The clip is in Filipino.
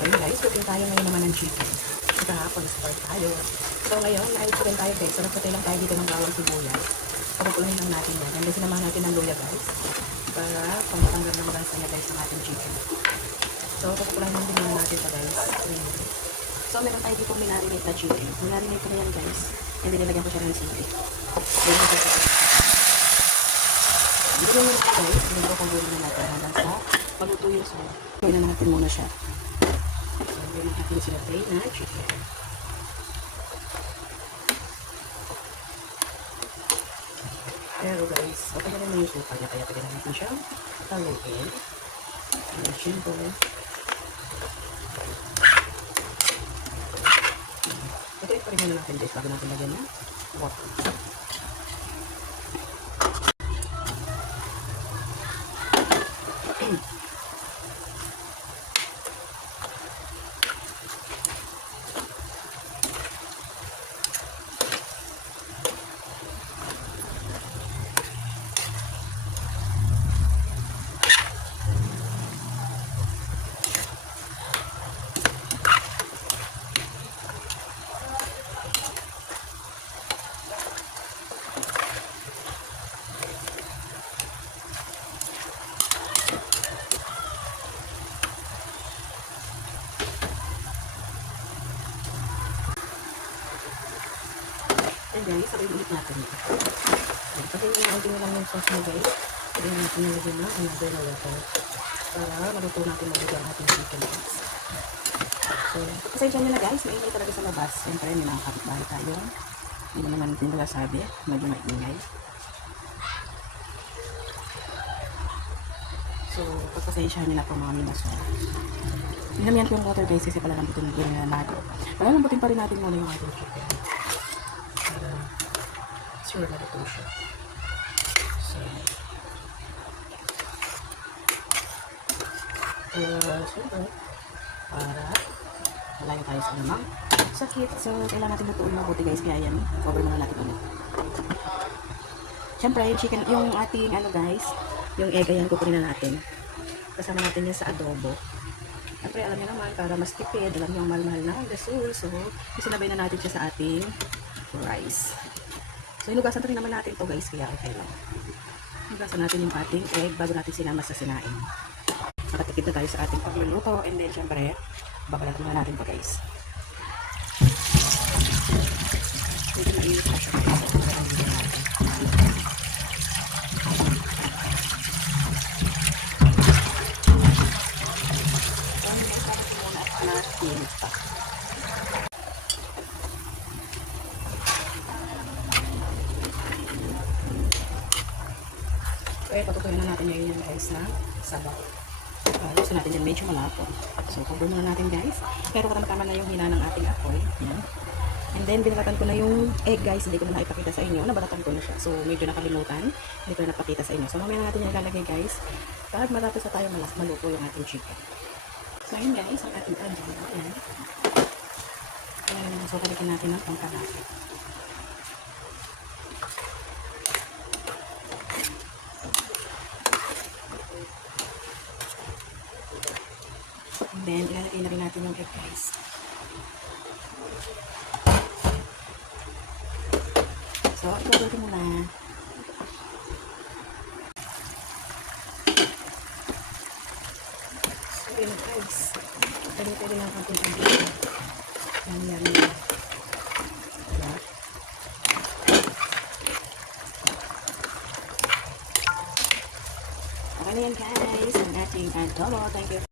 So yun guys, cooking tayo ngayon naman ng chicken. So kahapon, start tayo. So ngayon, na-ayos ko rin tayo guys. So nagpatay lang tayo dito ng bawang sibuyas. Papapulahin lang natin yan. And then sinamahan natin ng luya guys. Para pamatanggal ng bansa niya guys ng ating chicken. So papapulahin lang din natin ito guys. So meron tayo dito minarinate na chicken. Minarinate ko na yan guys. And then nilagyan ko siya ng sili. Dito naman ito guys. Hindi ko kung na natin hanggang sa maluto yung sauce. Gawin na natin muna siya. So gawin na natin sinatay na chicken. Pero guys, okay na naman yung suka niya. Kaya pwede natin siyang taluin. Ang simple. Ito pa rin muna natin guys bago natin lagyan na water. And guys, sabay ulit natin ito. Kasi yung lang yung sauce mo guys. Pwede natin nilagyan na another na water. Para maluto natin maluto ang ating chicken guys. So, pasensya nyo na guys. Maingay talaga sa labas. Siyempre, may mga kapitbahay tayo. Hindi naman natin nila sabi. Medyo maingay. So, pagpasensya nyo na po mga minaswa. Hinamihan ko yung water guys kasi palalambutin na natin. Palalambutin pa rin natin muna yung ating chicken. Sure na ito siya. So, siyempre, para malayo tayo sa lamang sakit. So, kailangan natin lutuin mabuti guys. Kaya yan, cover muna natin ulit. Siyempre, yung chicken, yung ating ano guys, yung egg, ayan, kukunin na natin. Kasama natin yan sa adobo. Siyempre, alam niyo naman, para mas tipid, alam niyo ang mahal-mahal na gasol. So, isinabay na natin siya sa ating rice. So, hinugasan rin naman natin ito guys, kaya okay lang. Hinugasan natin yung ating egg bago natin sinama sa sinain. Nakatipid na tayo sa ating pagluluto. And then, syempre, babalatan na natin ito guys. Medyo mainit na siya guys. Okay, patutuyin na natin ngayon guys na sabaw. Gusto natin yan medyo malapot. So, cover muna natin guys. Pero tama na yung hina ng ating apoy. Yan. And then, binalatan ko na yung egg guys. Hindi ko na naipakita sa inyo. Nabalatan ko na siya. So, medyo nakalimutan. Hindi ko na napakita sa inyo. So, mamaya natin yung ilalagay guys. Kahit matapos na tayo maluto yung ating chicken. So, yun guys, ang ating onion. Ayan. Ayan. So, kalikin natin ang pangkalapit. And then, ilalagay na rin natin yung egg guys. So, ilagay ko muna. So, yun guys. Pwede lang ating egg. Yan. Okay na yan guys. Ang ating adobo. Thank you.